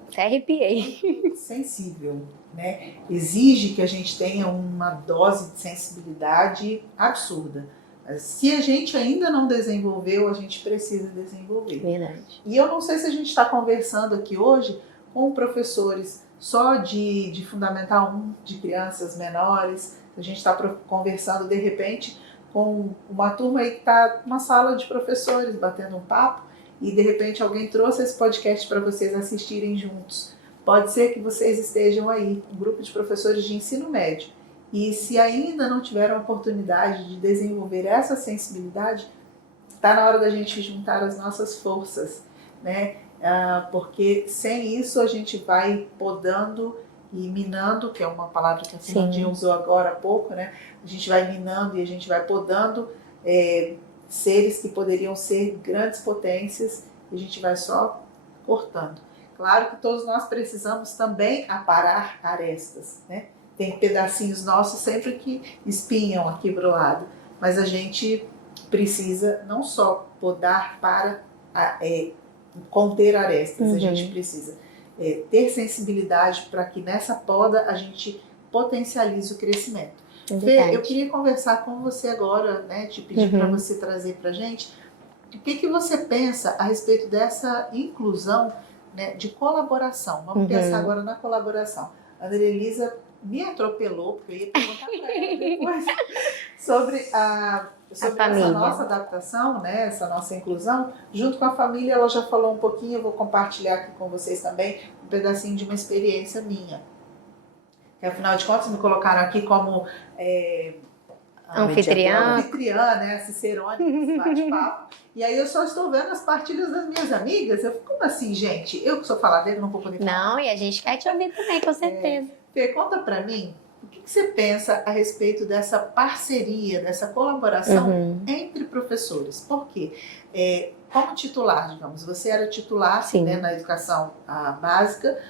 Até arrepiei. sensível, né? Exige que a gente tenha uma dose de sensibilidade absurda. Mas se a gente ainda não desenvolveu, a gente precisa desenvolver. Verdade. E eu não sei se a gente está conversando aqui hoje com professores só de Fundamental 1, de crianças menores, a gente está conversando de repente com uma turma aí que está numa sala de professores batendo um papo e de repente alguém trouxe esse podcast para vocês assistirem juntos. Pode ser que vocês estejam aí, um grupo de professores de ensino médio, e se ainda não tiveram a oportunidade de desenvolver essa sensibilidade, está na hora da gente juntar as nossas forças, né? Porque sem isso a gente vai podando e minando, que é uma palavra que a Fernandinha usou agora há pouco, né? A gente vai minando e a gente vai podando seres que poderiam ser grandes potências e a gente vai só cortando. Claro que todos nós precisamos também aparar arestas, né? Tem pedacinhos nossos sempre que espinham aqui para o lado, mas a gente precisa não só podar para conter arestas, a gente precisa ter sensibilidade para que nessa poda a gente potencialize o crescimento. Fê, eu queria conversar com você agora, né, te pedir para você trazer para a gente o que você pensa a respeito dessa inclusão, né, de colaboração. Vamos pensar agora na colaboração. A André Elisa me atropelou, porque eu ia perguntar para ela depois sobre essa nossa adaptação, né, essa nossa inclusão. Junto com a família, ela já falou um pouquinho, eu vou compartilhar aqui com vocês também um pedacinho de uma experiência minha. Que, afinal de contas, me colocaram aqui como anfitriã, né, a cicerone desse bate-papo. E aí eu só estou vendo as partilhas das minhas amigas. Eu fico, como assim, gente? Eu que sou faladeira, não vou poder falar. Não, e a gente quer te ouvir também, com certeza. Fê, conta pra mim, o que você pensa a respeito dessa parceria, dessa colaboração entre professores? Por quê? Como titular, digamos, você era titular, né, na educação básica.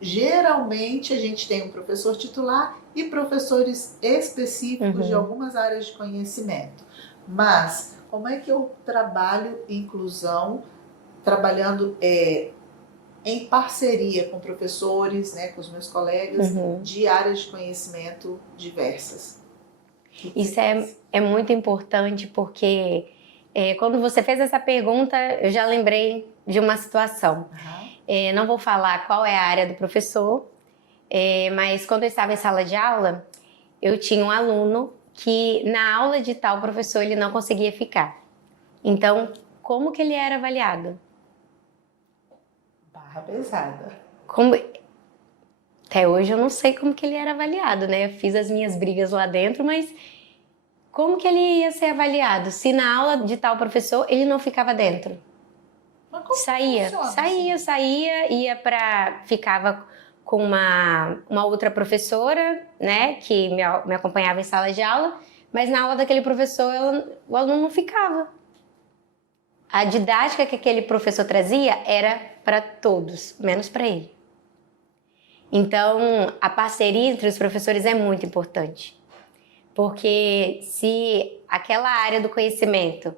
Geralmente a gente tem um professor titular e professores específicos de algumas áreas de conhecimento. Mas como é que eu trabalho inclusão, trabalhando em parceria com professores, né, com os meus colegas de áreas de conhecimento diversas? Isso é muito importante porque quando você fez essa pergunta, eu já lembrei de uma situação. Não vou falar qual é a área do professor, mas quando eu estava em sala de aula, eu tinha um aluno que na aula de tal professor ele não conseguia ficar. Então, como que ele era avaliado? Barra pesada. Até hoje eu não sei como que ele era avaliado, né? Eu fiz as minhas brigas lá dentro, mas como que ele ia ser avaliado? Se na aula de tal professor ele não ficava dentro? Mas como saía, ficava com uma outra professora, né, que me acompanhava em sala de aula, mas na aula daquele professor o aluno não ficava. A didática que aquele professor trazia era para todos, menos para ele. Então, a parceria entre os professores é muito importante, porque se aquela área do conhecimento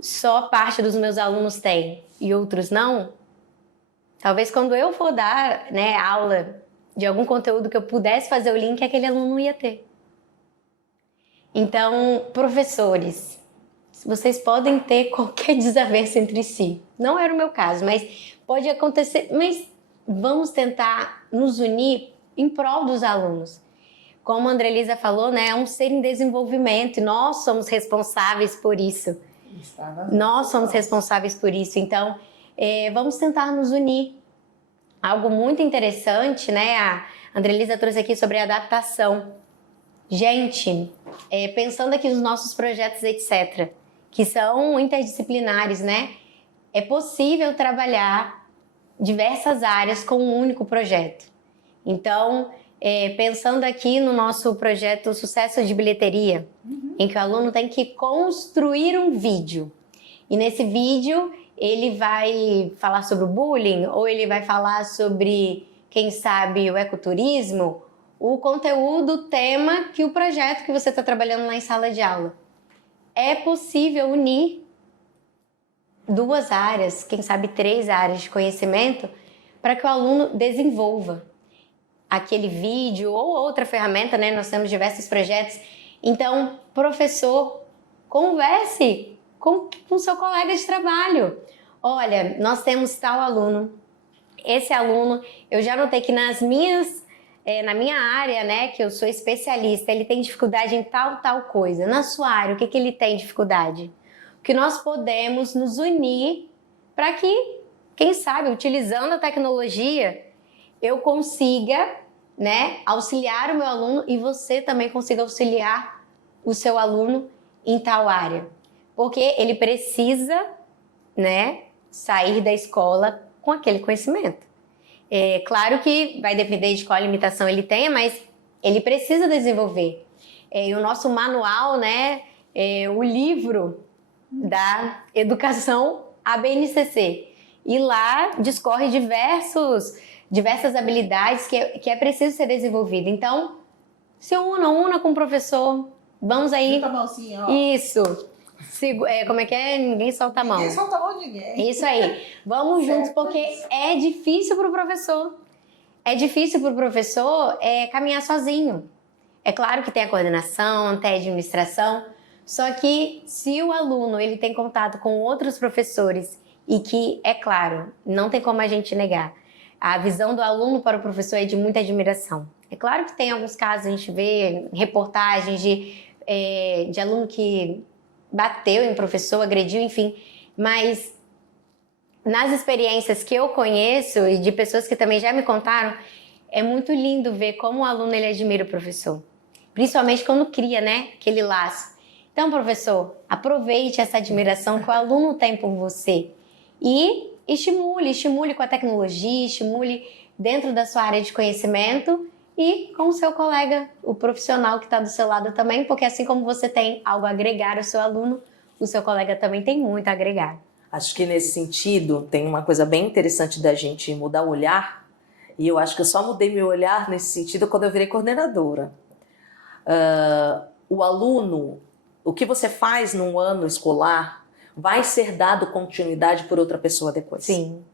só parte dos meus alunos tem e outros não, talvez quando eu for dar, né, aula de algum conteúdo que eu pudesse fazer o link, aquele aluno não ia ter. Então, professores, vocês podem ter qualquer desavença entre si. Não era o meu caso, mas pode acontecer. Mas vamos tentar nos unir em prol dos alunos. Como a André Elisa falou, né, é um ser em desenvolvimento e nós somos responsáveis por isso. Nós somos responsáveis por isso. Então, vamos tentar nos unir. Algo muito interessante, né? A André Elisa trouxe aqui sobre adaptação. Gente, pensando aqui nos nossos projetos, etc., que são interdisciplinares, né? É possível trabalhar diversas áreas com um único projeto. Então, pensando aqui no nosso projeto Sucesso de Bilheteria, em que o aluno tem que construir um vídeo. E nesse vídeo, ele vai falar sobre o bullying, ou ele vai falar sobre, quem sabe, o ecoturismo, o conteúdo, o tema que o projeto que você está trabalhando lá em sala de aula. É possível unir 2 áreas, quem sabe 3 áreas de conhecimento, para que o aluno desenvolva aquele vídeo ou outra ferramenta, né? Nós temos diversos projetos. Então, professor, converse com seu colega de trabalho. Olha, nós temos tal aluno. Esse aluno, eu já notei que na minha área, né, que eu sou especialista, ele tem dificuldade em tal coisa. Na sua área, o que ele tem dificuldade? Que nós podemos nos unir para que, quem sabe, utilizando a tecnologia, eu consiga, né, auxiliar o meu aluno e você também consiga auxiliar o seu aluno em tal área. Porque ele precisa, né, sair da escola com aquele conhecimento. É claro que vai depender de qual limitação ele tenha, mas ele precisa desenvolver. E o nosso manual, né, o livro da educação ABNCC. E lá discorre diversas habilidades que é preciso ser desenvolvida. Então, se una com o professor, vamos aí. Junta a mãozinha, ó. Isso. Como é que é? Ninguém solta a mão. Ninguém solta a mão de ninguém. Isso aí. Vamos juntos, porque é difícil para o professor. É difícil para o professor caminhar sozinho. É claro que tem a coordenação, tem a administração, só que se o aluno ele tem contato com outros professores e que, é claro, não tem como a gente negar, a visão do aluno para o professor é de muita admiração. É claro que tem alguns casos, a gente vê reportagens de aluno que bateu em professor, agrediu, enfim, mas nas experiências que eu conheço e de pessoas que também já me contaram, é muito lindo ver como o aluno ele admira o professor, principalmente quando cria, né, aquele laço. Então, professor, aproveite essa admiração que o aluno tem por você e estimule com a tecnologia, estimule dentro da sua área de conhecimento e com o seu colega, o profissional que está do seu lado também, porque assim como você tem algo a agregar ao seu aluno, o seu colega também tem muito a agregar. Acho que nesse sentido tem uma coisa bem interessante da gente mudar o olhar, e eu acho que eu só mudei meu olhar nesse sentido quando eu virei coordenadora. O aluno, o que você faz num ano escolar vai ser dado continuidade por outra pessoa depois. Sim.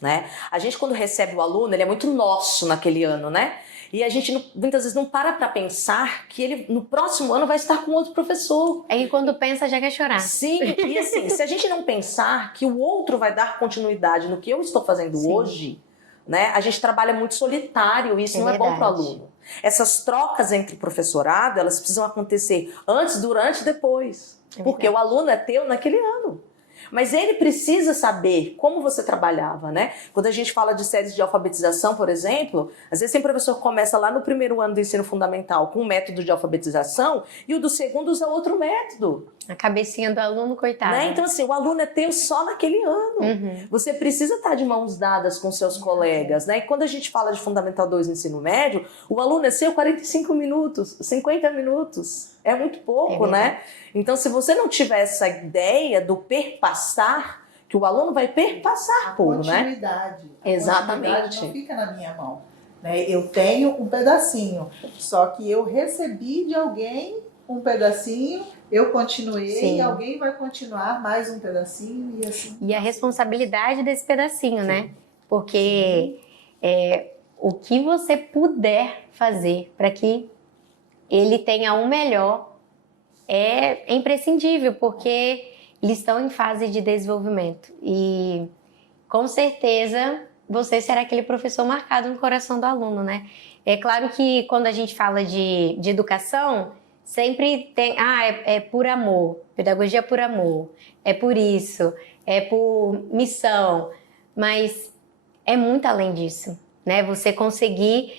Né? A gente, quando recebe o aluno, ele é muito nosso naquele ano, né? E a gente muitas vezes não para pensar que ele no próximo ano vai estar com outro professor. É que quando pensa já quer chorar. Sim, e assim, se a gente não pensar que o outro vai dar continuidade no que eu estou fazendo Sim. hoje, né? A gente trabalha muito solitário e isso não é bom para o aluno. Essas trocas entre professorado, elas precisam acontecer antes, durante e depois. Porque o aluno é teu naquele ano. Mas ele precisa saber como você trabalhava, né? Quando a gente fala de séries de alfabetização, por exemplo, às vezes tem professor que começa lá no primeiro ano do ensino fundamental com um método de alfabetização e o do segundo usa outro método. A cabecinha do aluno, coitado. Né? Então, assim, o aluno é teu só naquele ano. Uhum. Você precisa estar de mãos dadas com seus colegas, né? E quando a gente fala de Fundamental 2 no ensino médio, o aluno é seu 45 minutos, 50 minutos. É muito pouco, né? Então, se você não tiver essa ideia do perpassar, que o aluno vai perpassar por, né? Continuidade. Exatamente. Continuidade não fica na minha mão. Né? Eu tenho um pedacinho, só que eu recebi de alguém um pedacinho, eu continuei, Sim. e alguém vai continuar mais um pedacinho e assim. E a responsabilidade desse pedacinho, Sim. né? Porque o que você puder fazer para que ele tenha um melhor é imprescindível, porque eles estão em fase de desenvolvimento. E com certeza você será aquele professor marcado no coração do aluno, né? É claro que quando a gente fala de educação, sempre tem, é por amor, pedagogia é por amor, é por isso, é por missão, mas é muito além disso, né? Você conseguir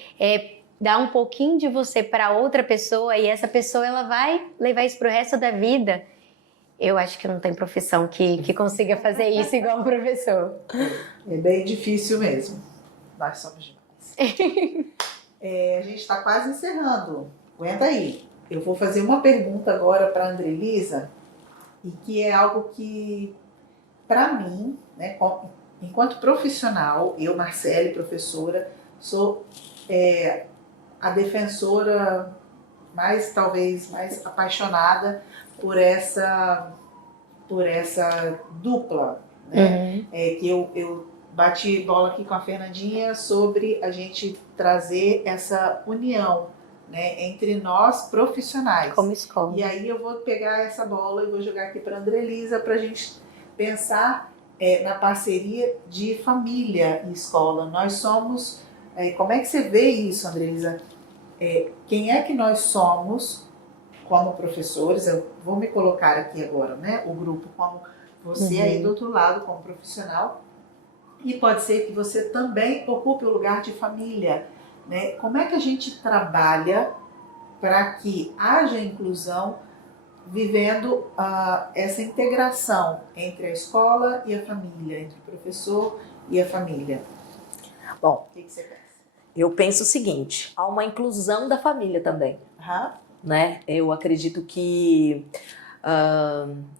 dar um pouquinho de você para outra pessoa e essa pessoa ela vai levar isso para o resto da vida. Eu acho que não tem profissão que consiga fazer isso igual o professor. É bem difícil mesmo. Nós somos demais. A gente está quase encerrando. Aguenta aí. Eu vou fazer uma pergunta agora para a Andrelisa, e que é algo que, para mim, né, enquanto profissional, eu, Marcele, professora, sou a defensora talvez mais apaixonada por essa por essa dupla, né? Que eu bati bola aqui com a Fernandinha sobre a gente trazer essa união, né, entre nós profissionais. Como escola. E aí eu vou pegar essa bola e vou jogar aqui para a Andrelisa para a gente pensar na parceria de família e escola. Nós somos... como é que você vê isso, Andrelisa? Quem é que nós somos como professores? Eu vou me colocar aqui agora, né? O grupo como você aí do outro lado, como profissional. E pode ser que você também ocupe o lugar de família, né? Como é que a gente trabalha para que haja inclusão, vivendo essa integração entre a escola e a família, entre o professor e a família? Bom, o que você pensa? Eu penso o seguinte, há uma inclusão da família também, né? Eu acredito que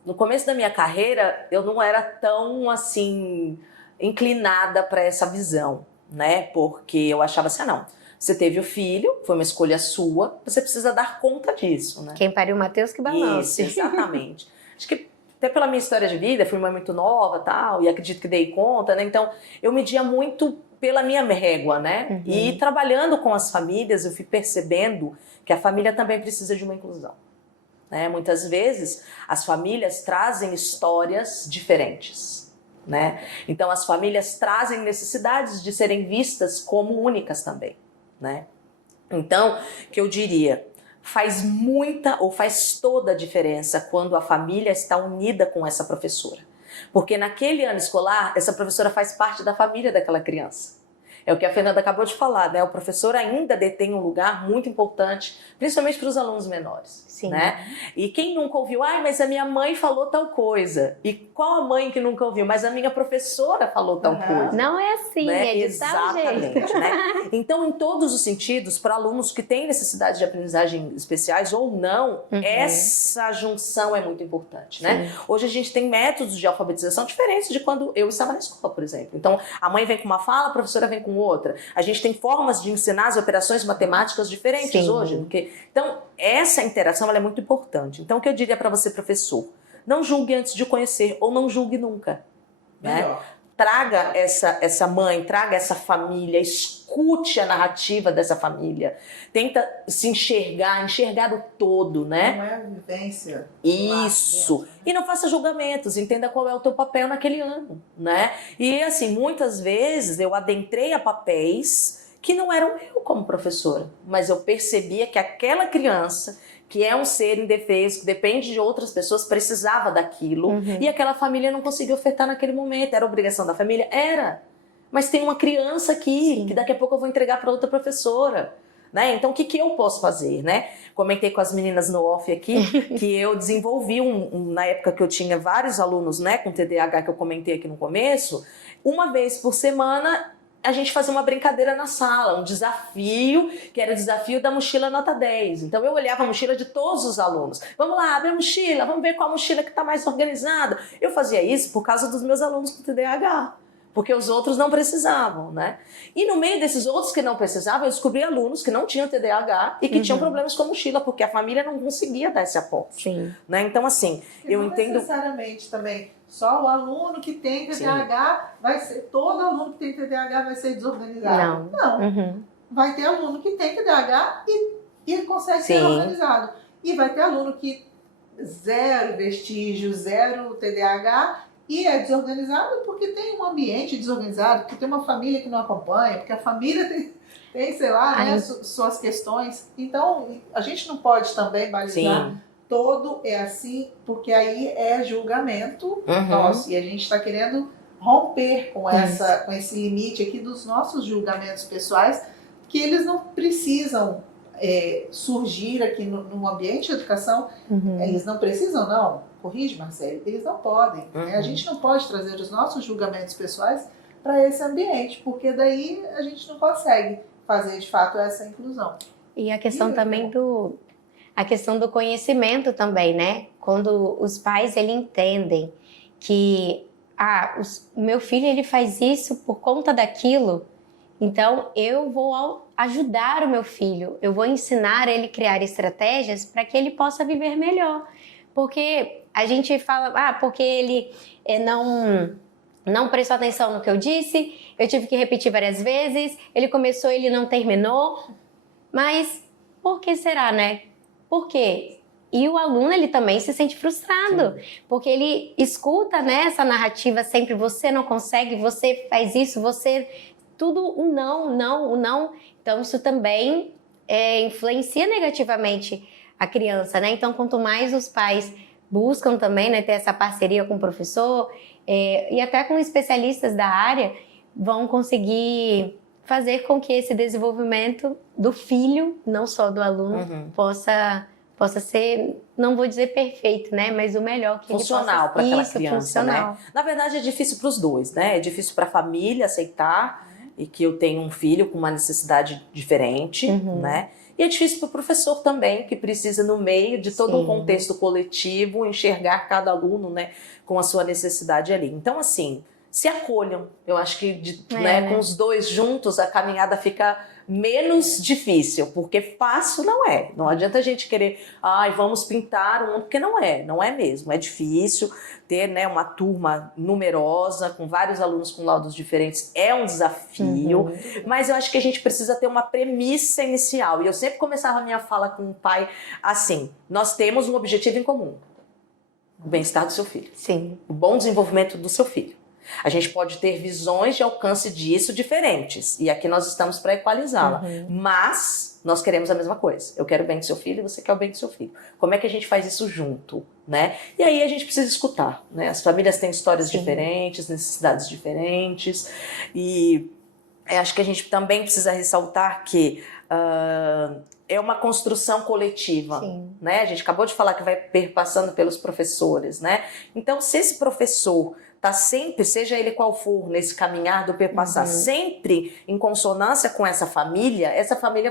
no começo da minha carreira eu não era tão assim inclinada para essa visão, né? Porque eu achava assim, não, você teve o filho, foi uma escolha sua, você precisa dar conta disso, né? Quem pariu o Mateus que balance. Isso, exatamente. Acho que até pela minha história de vida, fui mãe muito nova, tal, e acredito que dei conta, né? Então eu media muito pela minha régua, né? E trabalhando com as famílias, eu fui percebendo que a família também precisa de uma inclusão, né? Muitas vezes as famílias trazem histórias diferentes, né? Então as famílias trazem necessidades de serem vistas como únicas também, né? Então, que eu diria, faz muita ou faz toda a diferença quando a família está unida com essa professora. Porque naquele ano escolar, essa professora faz parte da família daquela criança. É o que a Fernanda acabou de falar, né? O professor ainda detém um lugar muito importante, principalmente para os alunos menores. Sim. Né? E quem nunca ouviu, mas a minha mãe falou tal coisa. E qual a mãe que nunca ouviu? Mas a minha professora falou tal coisa. Não é assim, né? é de tal jeito. Exatamente, né? Então, em todos os sentidos, para alunos que têm necessidades de aprendizagem especiais ou não, essa junção é muito importante, né? Hoje a gente tem métodos de alfabetização diferentes de quando eu estava na escola, por exemplo. Então, a mãe vem com uma fala, a professora vem com outra. A gente tem formas de ensinar as operações matemáticas diferentes hoje. Então, essa interação ela é muito importante. Então, o que eu diria para você, professor? Não julgue antes de conhecer ou não julgue nunca. Né? Traga essa mãe, traga essa família, escute a narrativa dessa família. Tenta se enxergar o todo, né? Não é a vivência. Isso. E não faça julgamentos, entenda qual é o teu papel naquele ano, né? E assim, muitas vezes eu adentrei a papéis que não eram eu como professora, mas eu percebia que aquela criança, que é um ser indefeso, que depende de outras pessoas, precisava daquilo, e aquela família não conseguia ofertar naquele momento. Era obrigação da família? Era. Mas tem uma criança aqui, que daqui a pouco eu vou entregar para outra professora. Né? Então, o que eu posso fazer? Né? Comentei com as meninas no off aqui, que eu desenvolvi, na época que eu tinha vários alunos, né, com TDAH, que eu comentei aqui no começo, uma vez por semana, a gente fazia uma brincadeira na sala, um desafio, que era o desafio da mochila nota 10. Então eu olhava a mochila de todos os alunos. Vamos lá, abre a mochila, vamos ver qual a mochila que está mais organizada. Eu fazia isso por causa dos meus alunos com TDAH, porque os outros não precisavam, né? E no meio desses outros que não precisavam, eu descobri alunos que não tinham TDAH e que tinham problemas com a mochila, porque a família não conseguia dar esse aporte. Né? Então, assim, eu entendo... Não necessariamente também... Só o aluno que tem TDAH vai ser... Todo aluno que tem TDAH vai ser desorganizado. Não. Vai ter aluno que tem TDAH e consegue ser organizado. E vai ter aluno que zero vestígio, zero TDAH e é desorganizado porque tem um ambiente desorganizado, porque tem uma família que não acompanha, porque a família tem sei lá, né, suas questões. Então, a gente não pode também balizar... Todo é assim, porque aí é julgamento nosso. E a gente está querendo romper com esse limite aqui dos nossos julgamentos pessoais, que eles não precisam surgir aqui no ambiente de educação. Eles não precisam, não. Corrige, Marcelo. Eles não podem. A gente não pode trazer os nossos julgamentos pessoais para esse ambiente, porque daí a gente não consegue fazer, de fato, essa inclusão. E a questão também a questão do conhecimento também, né? Quando os pais entendem que o meu filho ele faz isso por conta daquilo, então eu vou ajudar o meu filho, eu vou ensinar ele a criar estratégias para que ele possa viver melhor. Porque a gente fala, porque ele não prestou atenção no que eu disse, eu tive que repetir várias vezes, ele começou, ele não terminou. Mas por que será, né? Por quê? E o aluno, ele também se sente frustrado, porque ele escuta, né, essa narrativa sempre, você não consegue, você faz isso, você... Tudo o não. Então, isso também influencia negativamente a criança, né? Então, quanto mais os pais buscam também, né, ter essa parceria com o professor e até com especialistas da área, vão conseguir fazer com que esse desenvolvimento do filho, não só do aluno, possa ser, não vou dizer perfeito, né, mas o melhor que funcional para aquela criança, funcional. né? Na verdade é difícil para os dois, né? É difícil para a família aceitar e que eu tenho um filho com uma necessidade diferente, né? E é difícil para o professor também, que precisa, no meio de todo um contexto coletivo, enxergar cada aluno, né, com a sua necessidade ali. Então, assim, se acolham. Eu acho que com os dois juntos a caminhada fica menos difícil, porque fácil não é. Não adianta a gente querer, vamos pintar um, porque não é mesmo. É difícil ter, né, uma turma numerosa, com vários alunos com laudos diferentes, é um desafio, mas eu acho que a gente precisa ter uma premissa inicial. E eu sempre começava a minha fala com o pai assim: nós temos um objetivo em comum, o bem-estar do seu filho, o bom desenvolvimento do seu filho. A gente pode ter visões de alcance disso diferentes, e aqui nós estamos para equalizá-la, mas nós queremos a mesma coisa. Eu quero o bem do seu filho e você quer o bem do seu filho. Como é que a gente faz isso junto, né? E aí a gente precisa escutar, né? As famílias têm histórias diferentes, necessidades diferentes, e acho que a gente também precisa ressaltar que é uma construção coletiva, né? A gente acabou de falar que vai perpassando pelos professores, né? Então, se esse professor tá sempre, seja ele qual for, nesse caminhar do perpassar, sempre em consonância com essa família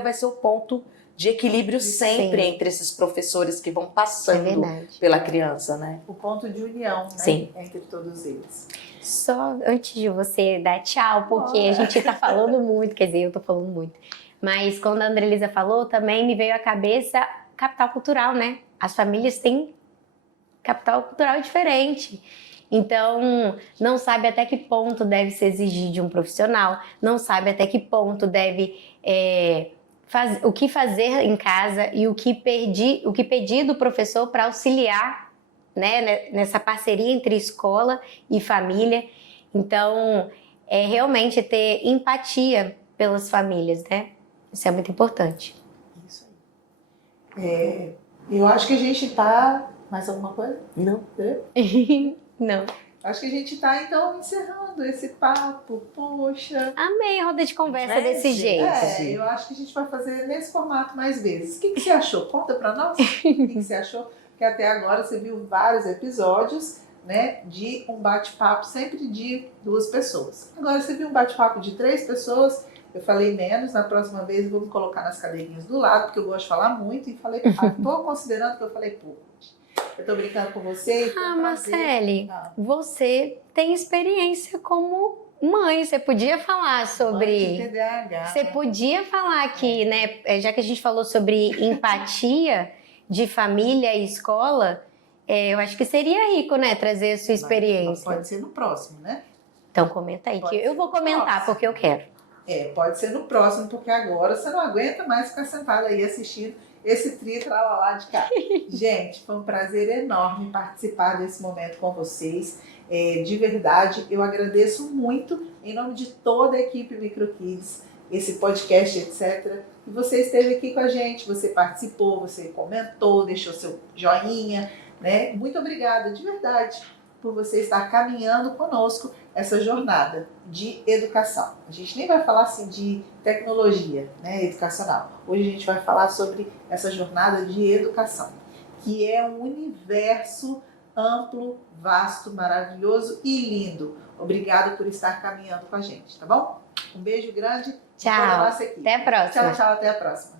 vai ser o ponto de equilíbrio sempre entre esses professores que vão passando pela criança, né? O ponto de união, né? Entre todos eles. Só antes de você dar tchau, porque a gente tá falando muito, quer dizer, eu tô falando muito. Mas quando a Andrelisa falou, também me veio à cabeça capital cultural, né? As famílias têm capital cultural diferente. Então, não sabe até que ponto deve se exigir de um profissional, não sabe até que ponto deve o que fazer em casa e o que pedir do professor para auxiliar, né, nessa parceria entre escola e família. Então, realmente ter empatia pelas famílias, né? Isso é muito importante. Isso aí. Eu acho que a gente tá... Mais alguma coisa? Não. Não. Acho que a gente tá, então, encerrando esse papo. Poxa. Amei a roda de conversa desse jeito. Eu acho que a gente vai fazer nesse formato mais vezes. O que você achou? Conta pra nós. O que você achou? Porque até agora você viu vários episódios, né, de um bate-papo sempre de 2 pessoas. Agora você viu um bate-papo de 3 pessoas. Eu falei menos, na próxima vez eu vou me colocar nas cadeirinhas do lado, porque eu gosto de falar muito, e falei, tô considerando que eu falei pouco. Eu tô brincando com você. Marcele, você tem experiência como mãe, você podia falar sobre... TDAH. Você podia falar aqui, né, já que a gente falou sobre empatia de família e escola, eu acho que seria rico, né, trazer a sua experiência. Pode ser no próximo, né? Então comenta aí, que eu vou comentar, porque eu quero. Pode ser no próximo, porque agora você não aguenta mais ficar sentada aí assistindo esse tri-tralalá de cá. Gente, foi um prazer enorme participar desse momento com vocês. De verdade, eu agradeço muito, em nome de toda a equipe MicroKids, esse podcast, etc. E você esteve aqui com a gente, você participou, você comentou, deixou seu joinha, né? Muito obrigada, de verdade, por você estar caminhando conosco essa jornada de educação. A gente nem vai falar assim de tecnologia, né, educacional. Hoje a gente vai falar sobre essa jornada de educação, que é um universo amplo, vasto, maravilhoso e lindo. Obrigada por estar caminhando com a gente, tá bom? Um beijo grande. Tchau. Até a próxima. Tchau, até a próxima.